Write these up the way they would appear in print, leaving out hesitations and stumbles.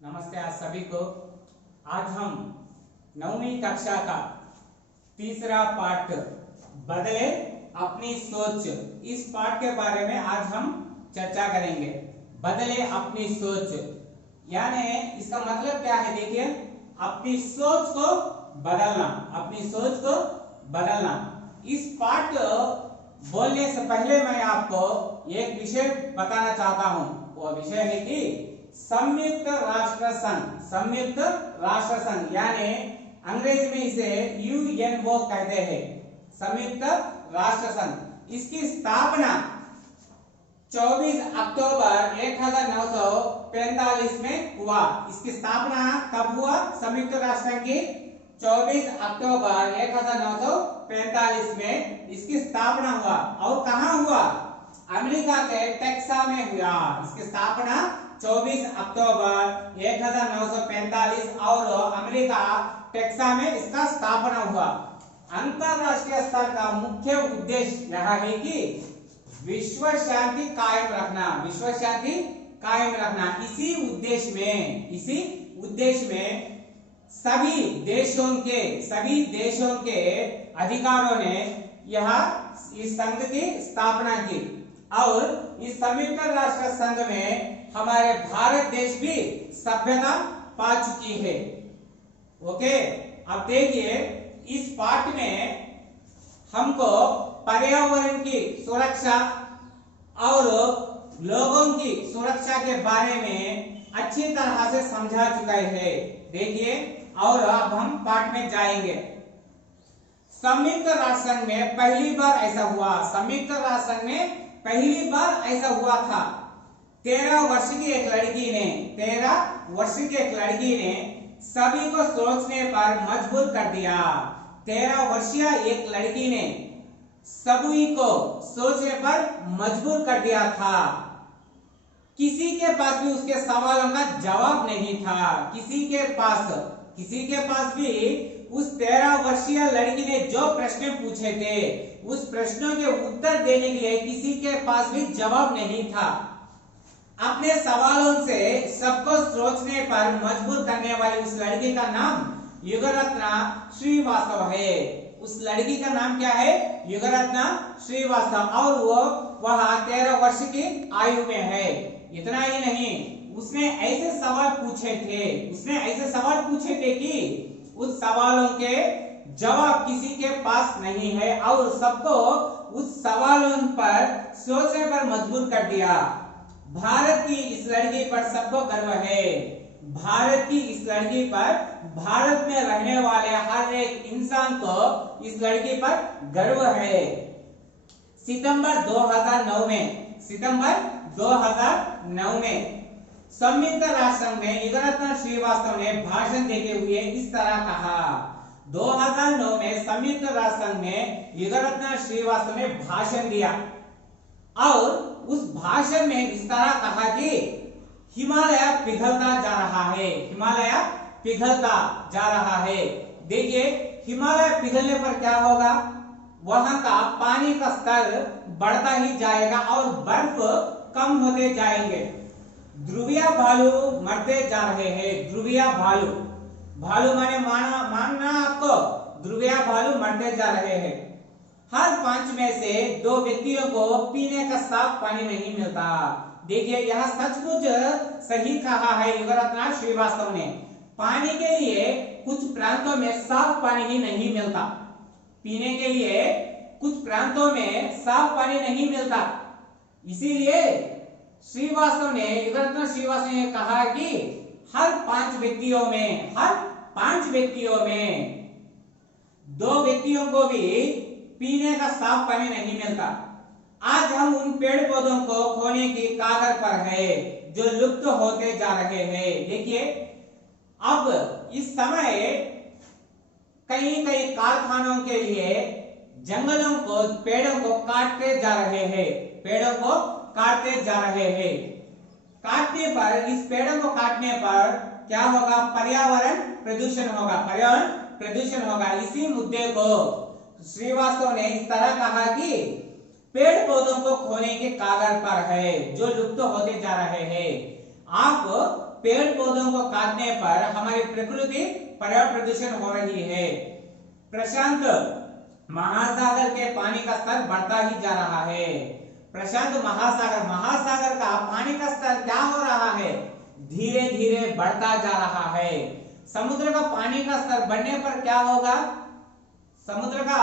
नमस्ते आप सभी को। आज हम 9वीं कक्षा का तीसरा पाठ बदले अपनी सोच, इस पाठ के बारे में आज हम चर्चा करेंगे। बदले अपनी सोच यानी इसका मतलब क्या है? देखिए, अपनी सोच को बदलना, अपनी सोच को बदलना। इस पाठ बोलने से पहले मैं आपको एक विषय बताना चाहता हूं। वो विषय है कि संयुक्त राष्ट्र संघ। संयुक्त राष्ट्र संघ यानी अंग्रेजी में इसे यूएनओ कहते हैं, संयुक्त राष्ट्र संघ। इसकी स्थापना 24 अक्टूबर 1945 में हुआ। इसकी स्थापना कब हुआ? संयुक्त राष्ट्र संघ की 24 अक्टूबर 1945 में इसकी स्थापना हुआ। और कहां हुआ? अमेरिका के टेक्सास में हुआ। इसकी स्थापना 24 अक्टूबर 1945 और अमेरिका टेक्सास में इसका स्थापना हुआ। अंतरराष्ट्रीय स्तर का मुख्य उद्देश्य यह है कि विश्व शांति कायम रखना, विश्व शांति कायम रखना। इसी उद्देश्य में सभी देशों के अधिकारों ने इस संघ की स्थापना की। और इस संयुक्त राष्ट्र संघ में हमारे भारत देश भी सभ्यता पा चुकी है। ओके, अब देखिए, इस पाठ में हमको पर्यावरण की सुरक्षा और लोगों की सुरक्षा के बारे में अच्छी तरह से समझा चुका है। देखिए, और अब हम पाठ में जाएंगे। संयुक्त राष्ट्र संघ में पहली बार ऐसा हुआ, संयुक्त राष्ट्र संघ में पहली बार ऐसा हुआ था। 13 वर्ष की एक लड़की ने सभी को सोचने पर मजबूर कर दिया। 13 वर्षीय एक लड़की ने सभी को सोचने पर मजबूर कर दिया था। किसी के पास भी उसके सवालों का जवाब नहीं था। किसी के पास भी उस 13 वर्षीय लड़की ने जो प्रश्न पूछे थे, उस प्रश्नों के उत्तर देने के लिए किसी के पास भी जवाब नहीं था। अपने सवालों से सबको सोचने पर मजबूर करने वाली उस लड़की का नाम युगरत्न श्रीवास्तव है। उस लड़की का नाम क्या है? युगरत्न श्रीवास्तव। और वह 13 वर्ष की आयु में है। इतना ही नहीं, उसने ऐसे सवाल पूछे थे कि उस सवालों के जवाब किसी के पास नहीं है और सबको उस सवालों पर सोचने पर मजबूर कर दिया। भारत की इस लड़की पर सबको गर्व है। भारत की इस लड़की पर, भारत में रहने वाले हर एक इंसान को इस लड़की पर गर्व है। सितंबर 2009 में संयुक्त राष्ट्र संघ में युगरत्न श्रीवास्तव ने भाषण देते हुए इस तरह कहा। 2009 में संयुक्त राष्ट्र संघ में युगरत्न श्रीवास्तव ने भाषण दिया और उस भाषण में इस तरह कहा कि हिमालय पिघलता जा रहा है। देखिए, हिमालय पिघलने पर क्या होगा? वहां का पानी का स्तर बढ़ता ही जाएगा और बर्फ कम होते जाएंगे। ध्रुवीय भालू मरते जा रहे हैं। ध्रुवीय भालू मानना आपको, ध्रुवीय भालू मरते जा रहे हैं। हर 5 में से 2 व्यक्तियों को पीने का साफ पानी नहीं मिलता। देखिए, यह सचमुच सही कहा है युगरत्न श्रीवास्तव ने। पानी के लिए कुछ प्रांतों में साफ पानी ही नहीं मिलता। पीने के लिए कुछ प्रांतों में साफ पानी नहीं मिलता। इसीलिए युगरत्न श्रीवास्तव ने कहा कि हर 5 व्यक्तियों में 2 व्यक्तियों को भी पीने का साफ पानी नहीं मिलता। आज हम उन पेड़ पौधों को खोने की कागार पर है जो लुप्त होते जा रहे हैं। देखिए, अब इस समय कई कारखानों के लिए पेड़ों को काटते जा रहे हैं। काटने पर, इस पेड़ों को काटने पर क्या होगा? पर्यावरण प्रदूषण होगा। इसी मुद्दे को श्रीवास्तव ने इस तरह कहा कि पेड़ पौधों को खोने के कागार पर है जो लुप्त होते जा रहे हैं। आप पेड़ पौधों को काटने पर हमारी प्रकृति पर्यावरण प्रदूषण हो रही है। प्रशांत महासागर के पानी का स्तर बढ़ता ही जा रहा है। प्रशांत महासागर का पानी का स्तर क्या हो रहा है? धीरे धीरे बढ़ता जा रहा है। समुद्र का पानी का स्तर बढ़ने पर क्या होगा? समुद्र का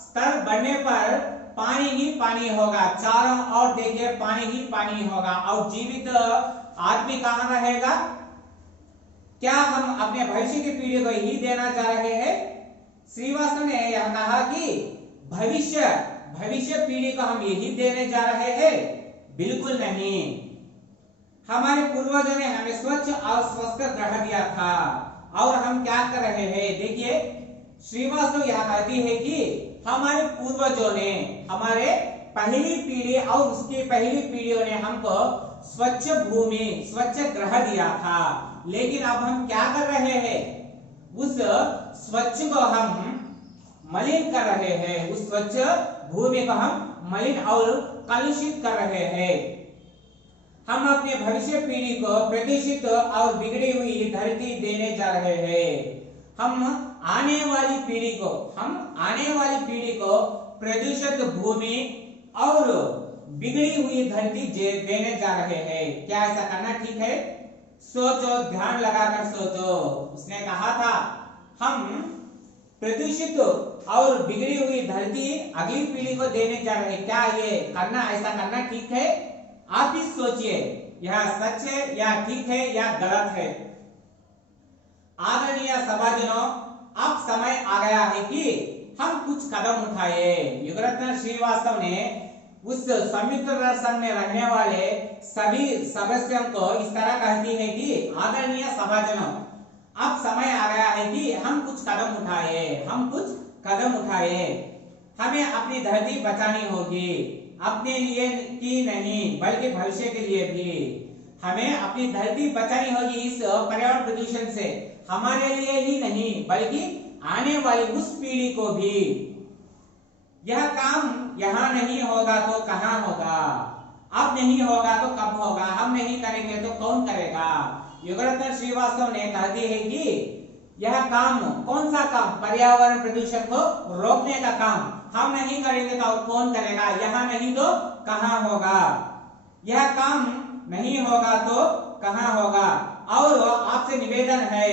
स्तर बढ़ने पर पानी ही पानी होगा, चारों ओर देखिए पानी ही पानी होगा। और जीवित आदमी कहां रहेगा? क्या हम अपने भविष्य की पीढ़ी को यही देना चाह रहे हैं? श्रीवास्तव ने यह कहा कि भविष्य पीढ़ी को हम यही देने जा रहे हैं? बिल्कुल नहीं। हमारे पूर्वजों ने हमें स्वच्छ और स्वस्थ ग्रह दिया था और हम क्या कर रहे हैं? देखिए श्रीवास्तव यह कहती है कि हमारे पूर्वजों ने, हमारे पहली पीढ़ी और उसकी पहली पीढ़ियों ने हमको स्वच्छ भूमि, स्वच्छ ग्रह दिया था, लेकिन अब हम क्या कर रहे हैं? उस स्वच्छ को हम मलिन कर रहे हैं। उस स्वच्छ भूमि को हम मलिन और कलुषित कर रहे हैं। हम अपने भविष्य पीढ़ी को प्रदूषित और बिगड़ी हुई धरती देने जा रहे हैं। हम आने वाली पीढ़ी को प्रदूषित भूमि और बिगड़ी हुई धरती देने जा रहे हैं। क्या ऐसा करना ठीक है? सोचो, ध्यान लगाकर सोचो। उसने कहा था हम प्रदूषित और बिगड़ी हुई धरती अगली पीढ़ी को देने जा रहे हैं। क्या ये करना, ऐसा करना ठीक है? आप ही सोचिए, यह सच है या ठीक है या गलत है? आदरणीय सभाजनों, अब समय आ गया है कि हम कुछ कदम उठाए। युगरत्न श्रीवास्तव ने उस संयुक्त राष्ट्र संघ में रहने वाले सभी सदस्यों को इस तरह कहती है कि आदरणीय सभाजनों, अब समय आ गया है कि हम कुछ कदम उठाए। हमें अपनी धरती बचानी होगी, अपने लिए की नहीं बल्कि भविष्य के लिए भी। हमें अपनी धरती बचानी होगी इस पर्यावरण प्रदूषण से, हमारे लिए ही नहीं बल्कि आने वाली उस पीढ़ी को भी। यह काम यहाँ नहीं होगा तो कहाँ होगा? अब नहीं होगा तो कब होगा? हम नहीं करेंगे तो कौन करेगा? युगरत्न श्रीवास्तव ने कहती है कि यह काम, कौन सा काम? पर्यावरण प्रदूषण को रोकने का काम हम नहीं करेंगे तो कौन करेगा? यहाँ नहीं तो कहाँ होगा? यह काम नहीं होगा तो कहाँ होगा? और आपसे निवेदन है,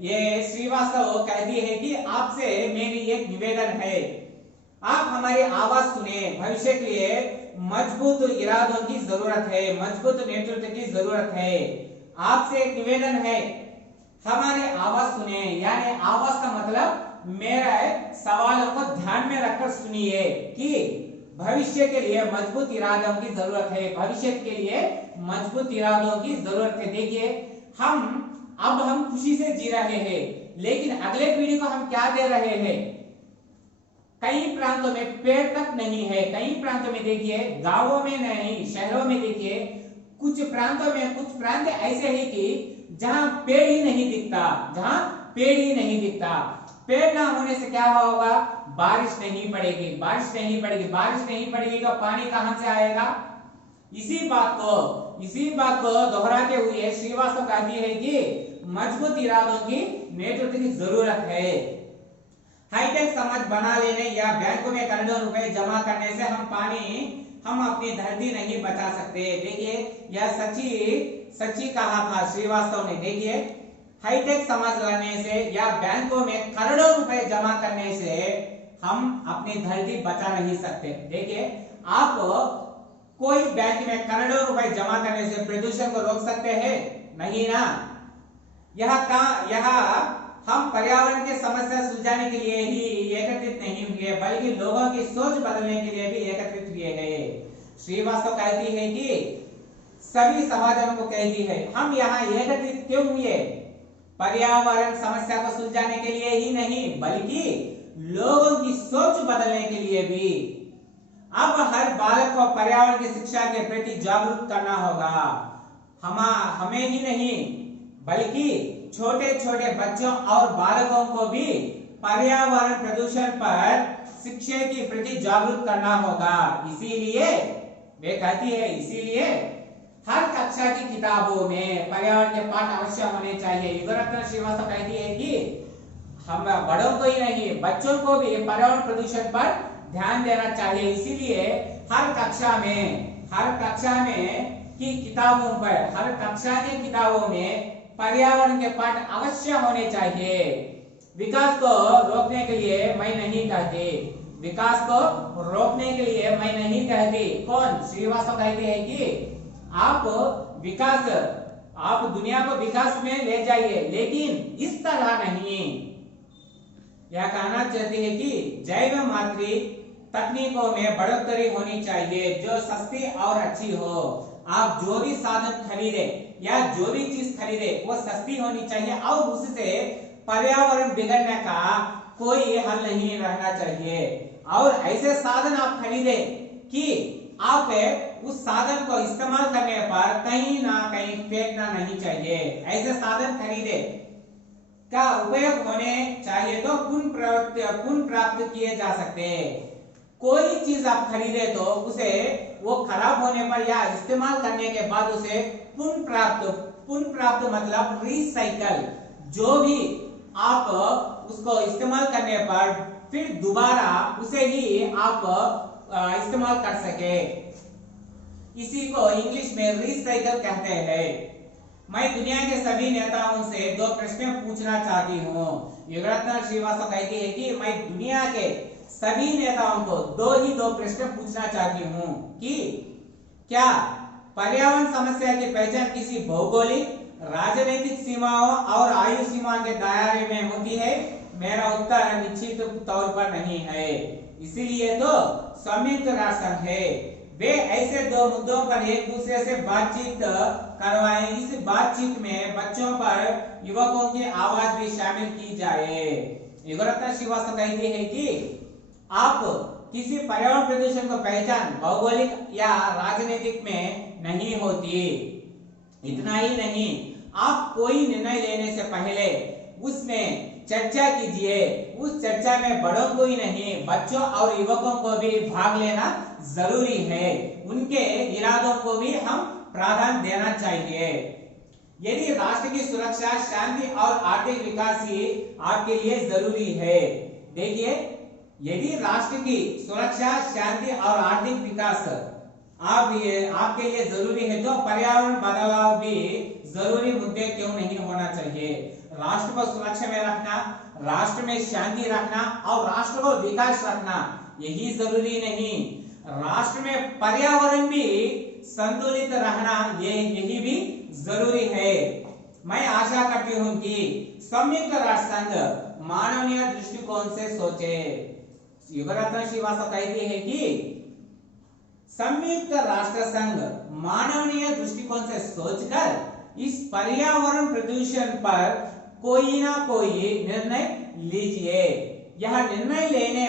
ये श्रीवास्तव कहती है कि आपसे मेरी एक निवेदन है, आप हमारी आवाज सुने। भविष्य के लिए मजबूत इरादों की जरूरत है, मजबूत नेतृत्व की जरूरत है। आपसे एक निवेदन है, हमारी आवाज सुने। यानी आवाज का मतलब मेरे सवालों को ध्यान में रखकर सुनिए कि भविष्य के लिए मजबूत इरादों की जरूरत है, भविष्य के लिए मजबूत इरादों की जरूरत है। देखिए हम खुशी से जी रहे हैं, लेकिन अगले पीढ़ी को हम क्या दे रहे हैं? कई प्रांतों में पेड़ तक नहीं है। कई प्रांतों में देखिए, गांवों में नहीं, शहरों में देखिए, कुछ प्रांत ऐसे हैं कि जहां पेड़ ही नहीं दिखता। पेड़ ना होने से क्या होगा? बारिश नहीं पड़ेगी तो पानी कहां से आएगा? इसी बात को दोहराते हुए श्रीवास्तव कहती है कि मजबूत इरादों की नेतृत्व की जरूरत है। हाईटेक समाज बना लेने या बैंकों में करोड़ों रुपए जमा करने से हम अपनी धरती नहीं बचा सकते। देखिए यह सच्ची कहा था श्रीवास्तव ने। देखिए हाईटेक समाज लाने से या बैंकों में करोड़ों रुपए जमा करने से हम अपनी धरती बचा नहीं सकते। देखिए आप कोई बैंक में करोड़ों रुपए जमा करने से प्रदूषण को रोक सकते हैं? नहीं ना। यह हम पर्यावरण की समस्या सुलझाने के लिए ही एकत्रित नहीं हुए, बल्कि लोगों की सोच बदलने के लिए भी एकत्रित हुए हैं। श्रीवास्तव कहती है कि सभी समाजों को कहती है, हम यहाँ एकत्रित क्यों हुए? पर्यावरण समस्या को सुलझाने के लिए ही नहीं, बल्कि लोगों की सोच बदलने के लिए भी। अब हर बालक को पर्यावरण की शिक्षा के प्रति जागरूक करना होगा। हमें ही नहीं बल्कि छोटे छोटे बच्चों और बालकों को भी पर्यावरण प्रदूषण पर शिक्षा के प्रति जागरूक करना होगा। इसीलिए वे कहती है, इसीलिए हर कक्षा की किताबों में पर्यावरण के पाठ अवश्य होने चाहिए। युगरत्न श्रीवास्तव कहती है कि हम बड़ों को ही नहीं, बच्चों को भी पर्यावरण प्रदूषण पर ध्यान देना चाहिए। इसीलिए हर कक्षा में की किताबों पर, हर कक्षा की किताबों में पर्यावरण के पाठ अवश्य होने चाहिए। विकास को रोकने के लिए मैं नहीं कहती, विकास को रोकने के लिए मैं नहीं कहती। कौन? श्रीवास्तव कहती है कि आप दुनिया को विकास में ले जाइए, लेकिन इस तरह नहीं। यह कहना चाहती है कि जैव मातृ तकनीकों में बढ़ोतरी होनी चाहिए जो सस्ती और अच्छी हो। आप जो भी साधन खरीदे या जो भी चीज खरीदे वो सस्ती होनी चाहिए और उससे पर्यावरण बिगड़ने का कोई हल नहीं रहना चाहिए। और ऐसे साधन आप खरीदे कि आप उस साधन को इस्तेमाल करने पर कहीं ना कहीं फेंकना नहीं चाहिए। ऐसे साधन खरीदे का उपयोग होने चाहिए तो पुनः प्राप्त किए जा सकते हैं। कोई चीज आप खरीदे तो उसे वो खराब होने पर या इस्तेमाल करने के बाद उसे पुनः प्राप्त मतलब रिसाइकल, जो भी आप उसको इस्तेमाल करने पर फिर दोबारा उसे ही आप इस्तेमाल कर सके, इसी को इंग्लिश में रिसाइकल कहते हैं। मैं दुनिया के सभी नेताओं से 2 प्रश्न पूछना चाहती हूँ। युगरत्न श्रीवास्तव कहती है कि मैं दुनिया के सभी नेताओं को 2 प्रश्न पूछना चाहती हूँ कि क्या पर्यावरण समस्या की पहचान किसी भौगोलिक, राजनीतिक सीमाओं और आयु सीमा के दायरे में होती है? मेरा उत्तर निश्चित तौर पर नहीं है। इसीलिए तो संयुक्त राष्ट्र संघ है। वे ऐसे 2 मुद्दों पर एक दूसरे से बातचीत करवाएं। इस बातचीत में बच्चों पर युवकों की आवाज भी शामिल की जाए। युगरत्न श्रीवास्तव कहती है कि आप किसी पर्यावरण प्रदूषण को पहचान भौगोलिक या राजनीतिक में नहीं होती। इतना ही नहीं, आप कोई निर्णय लेने से पहले उसमें चर्चा कीजिए। उस चर्चा में बड़ों को ही नहीं, बच्चों और युवकों को भी भाग लेना जरूरी है। उनके इरादों को भी हम प्राधान्य देना चाहिए। यदि राष्ट्र की सुरक्षा, शांति और आर्थिक विकास ही आपके लिए जरूरी है, देखिए, यदि राष्ट्र की सुरक्षा, शांति और आर्थिक विकास आपके लिए जरूरी है तो पर्यावरण बदलाव भी जरूरी मुद्दे क्यों नहीं होना चाहिए। राष्ट्र को सुरक्षा में रखना, राष्ट्र में शांति रखना और राष्ट्र को विकास रखना यही जरूरी नहीं, राष्ट्र में पर्यावरण भी संतुलित रहना यही भी जरूरी है। मैं आशा करती हूँ कि संयुक्त राष्ट्र संघ मानवीय दृष्टिकोण से सोचे। युगरत्न श्रीवास्तव कहती है कि संयुक्त राष्ट्र संघ मानवीय दृष्टिकोण से सोचकर इस पर्यावरण प्रदूषण पर कोई ना कोई निर्णय लीजिए। यह निर्णय लेने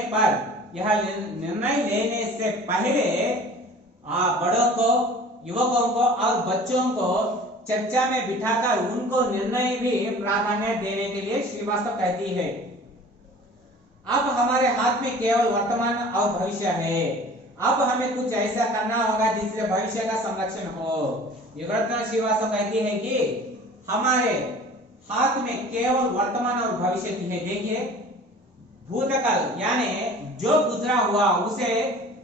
से पहले आप बड़ों को, युवकों को और बच्चों को चर्चा में बिठाकर उनको निर्णय भी प्राधान्य देने के लिए श्रीवास्तव कहती है। अब हमारे हाथ में केवल वर्तमान और भविष्य है। अब हमें कुछ ऐसा करना होगा जिससे भविष्य का संरक्षण हो। युगरत्न श्रीवास्तव कहती है कि हमारे हाथ में केवल वर्तमान और भविष्य की है। देखिए, भूतकाल यानी जो गुजरा हुआ उसे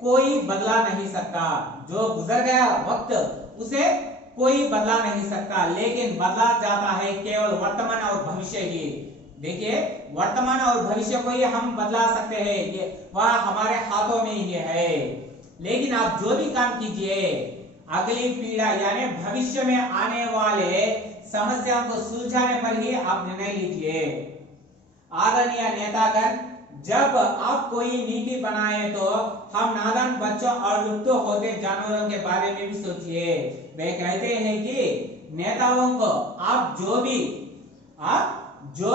कोई बदला नहीं सकता, जो गुजर गया वक्त उसे कोई बदला नहीं सकता, लेकिन बदला जाता है केवल वर्तमान और भविष्य ही। देखिए, वर्तमान और भविष्य को ही हम बदला सकते हैं, ये वह हमारे हाथों में ही है। लेकिन आप जो भी काम कीजिए, अगली पीढ़ी यानी भविष्य में आने वाले समस्याओं को सुलझाने पर ही आप निर्णय लीजिए। आदरणीय नेतागण, जब आप कोई नीति बनाए तो हम नादान बच्चों और लुप्त होते जानवरों के बारे में भी सोचिए। वे कहते हैं कि नेताओं को आप जो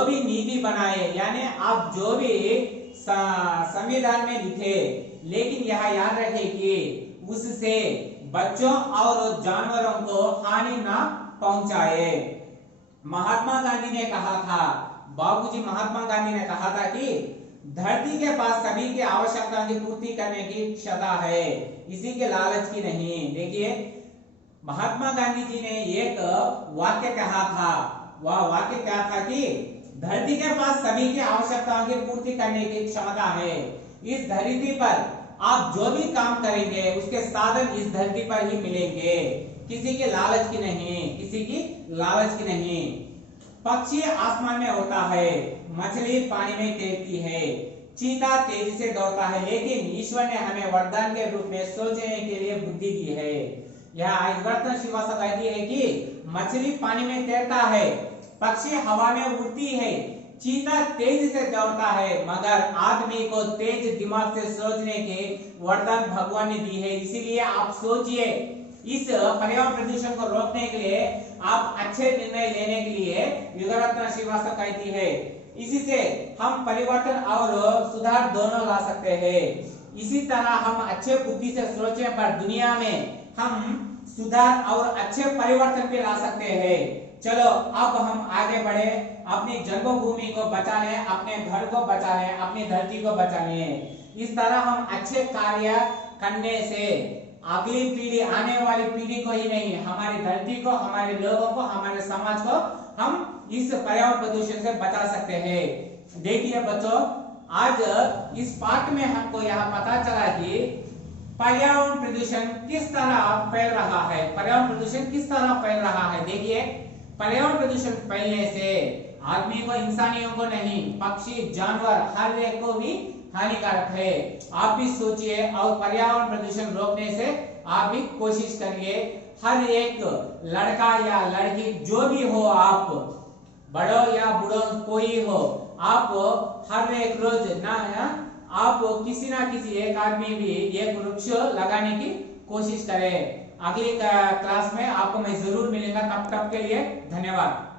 भी नीति बनाए यानी आप जो भी संविधान में लिखे, लेकिन यह याद रखें कि उससे बच्चों और जानवरों को हानि ना पहुंचाए। महात्मा गांधी ने कहा था, बाबूजी महात्मा गांधी ने कहा था कि धरती के पास सभी की आवश्यकता की पूर्ति करने की क्षमता है, इसी के लालच की नहीं। देखिए, महात्मा गांधी जी ने एक वाक्य कहा था। वह वाक्य क्या था कि धरती के पास सभी की आवश्यकताओं की पूर्ति करने की क्षमता है। इस धरती पर आप जो भी काम करेंगे उसके साधन इस धरती पर ही मिलेंगे, किसी की लालच की नहीं, किसी की लालच की नहीं। पक्षी आसमान में होता है, मछली पानी में तैरती है, चीता तेजी से दौड़ता है, लेकिन ईश्वर ने हमें वरदान के रूप में सोचने के लिए बुद्धि दी है। यह आयवर्तन श्रीवास्तव कहती है कि मछली पानी में तैरता है, पक्षी हवा में उड़ती है, चीता तेजी से दौड़ता है, मगर आदमी को तेज दिमाग से सोचने के वरदान भगवान ने दी है। इसीलिए आप सोचिए, इस पर्यावरण प्रदूषण को रोकने के लिए, आप अच्छे निर्णय लेने के लिए युगरत्न श्रीवास्तव कहती है, इसी से हम परिवर्तन और सुधार दोनों ला सकते हैं। इसी तरह हम अच्छे बुद्धि से सोचने पर दुनिया में हम सुधार और अच्छे परिवर्तन भी ला सकते हैं। चलो अब हम आगे बढ़े, अपनी जन्मभूमि को बचाने, अपने घर को बचाने, अपनी धरती को बचाने। इस तरह हम अच्छे कार्य करने से अगली पीढ़ी, आने वाली पीढ़ी को ही नहीं, हमारी धरती को, हमारे लोगों को, हमारे समाज को हम इस पर्यावरण प्रदूषण से बचा सकते हैं। देखिए बच्चों, आज इस पाठ में हमको यह पता चला कि पर्यावरण प्रदूषण किस तरह फैल रहा है। पर्यावरण प्रदूषण किस तरह फैल रहा है। देखिए, पर्यावरण प्रदूषण फैलने से आदमी को, इंसानियों को नहीं, पक्षी, जानवर, हर एक को भी हानिकारक है। आप भी सोचिए और पर्यावरण प्रदूषण रोकने से आप भी कोशिश करिए। हर एक लड़का या लड़की जो भी हो, आप बड़ो या बूढ़ो कोई हो, आप हर एक रोज आप किसी ना किसी एक आदमी भी एक वृक्ष लगाने की कोशिश करें। अगली क्लास में आपको मैं जरूर मिलूंगा। तब तक के लिए धन्यवाद।